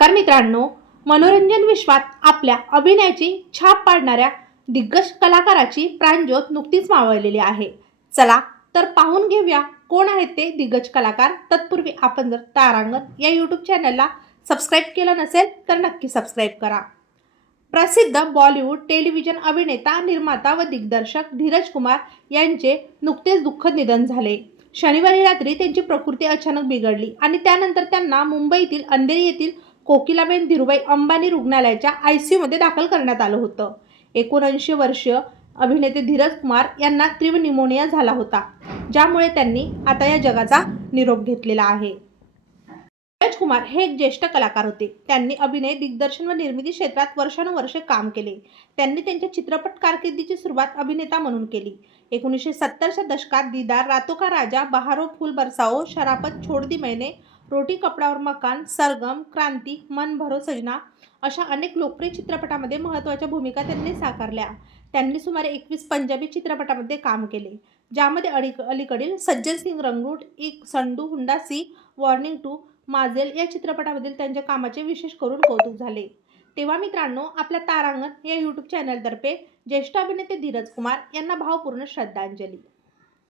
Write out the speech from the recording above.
नमस्कार मित्रांनो मनोरंजन विश्वात आपल्या अभिनयाची छाप पाडणाऱ्या दिग्गज कलाकाराची प्राणज्योत नुकतीच मावळलेली आहे. चला तर पाहून घेऊया कोण आहेत ते दिग्गज कलाकार. तत्पूर्वी आपण जर तारांगण या यूट्यूब चॅनलला सबस्क्राईब केलं नसेल तर नक्की सबस्क्राईब करा. प्रसिद्ध बॉलिवूड टेलिव्हिजन अभिनेता निर्माता व दिग्दर्शक धीरज कुमार यांचे नुकतेच दुःखद निधन झाले. शनिवारी रात्री त्यांची प्रकृती अचानक बिघडली आणि त्यानंतर त्यांना मुंबईतील अंधेरी येथील कोकिलाबेन धीरुबाई अंबानी रुग्णालयाच्या आय सी यूमध्ये दाखल करण्यात आलं होतं. एकोणऐंशी वर्षीय अभिनेते धीरज कुमार यांना तीव्र निमोनिया झाला होता ज्यामुळे त्यांनी आता या जगाचा निरोप घेतलेला आहे. धीरज कुमार हे एक ज्येष्ठ कलाकार होते. त्यांनी अभिनय दिग्दर्शन व निर्मिती क्षेत्रात वर्षानुवर्षे काम केले. त्यांनी त्यांच्या चित्रपट कारकिर्दीची सुरुवात अभिनेता म्हणून केली. एकोणीसशे सत्तरच्या दशकात दीदार रातोका राजा बहारो फूल बरसाओ शराफत छोड़ दी रोटी कपडावर मकान सरगम क्रांती मन भरो सजना अशा अनेक लोकप्रिय चित्रपटामध्ये महत्त्वाच्या भूमिका त्यांनी साकारल्या. त्यांनी सुमारे एकवीस पंजाबी चित्रपटामध्ये काम केले ज्यामध्ये अडी अलीकडील सज्जन सिंग रंगरूट एक संडू हुंडा सी वॉर्निंग टू माजेल या चित्रपटामधील त्यांच्या कामाचे विशेष करून कौतुक झाले. तेव्हा मित्रांनो आपल्या तारांगण या यूट्यूब चॅनलतर्फे ज्येष्ठ अभिनेते धीरज कुमार यांना भावपूर्ण श्रद्धांजली.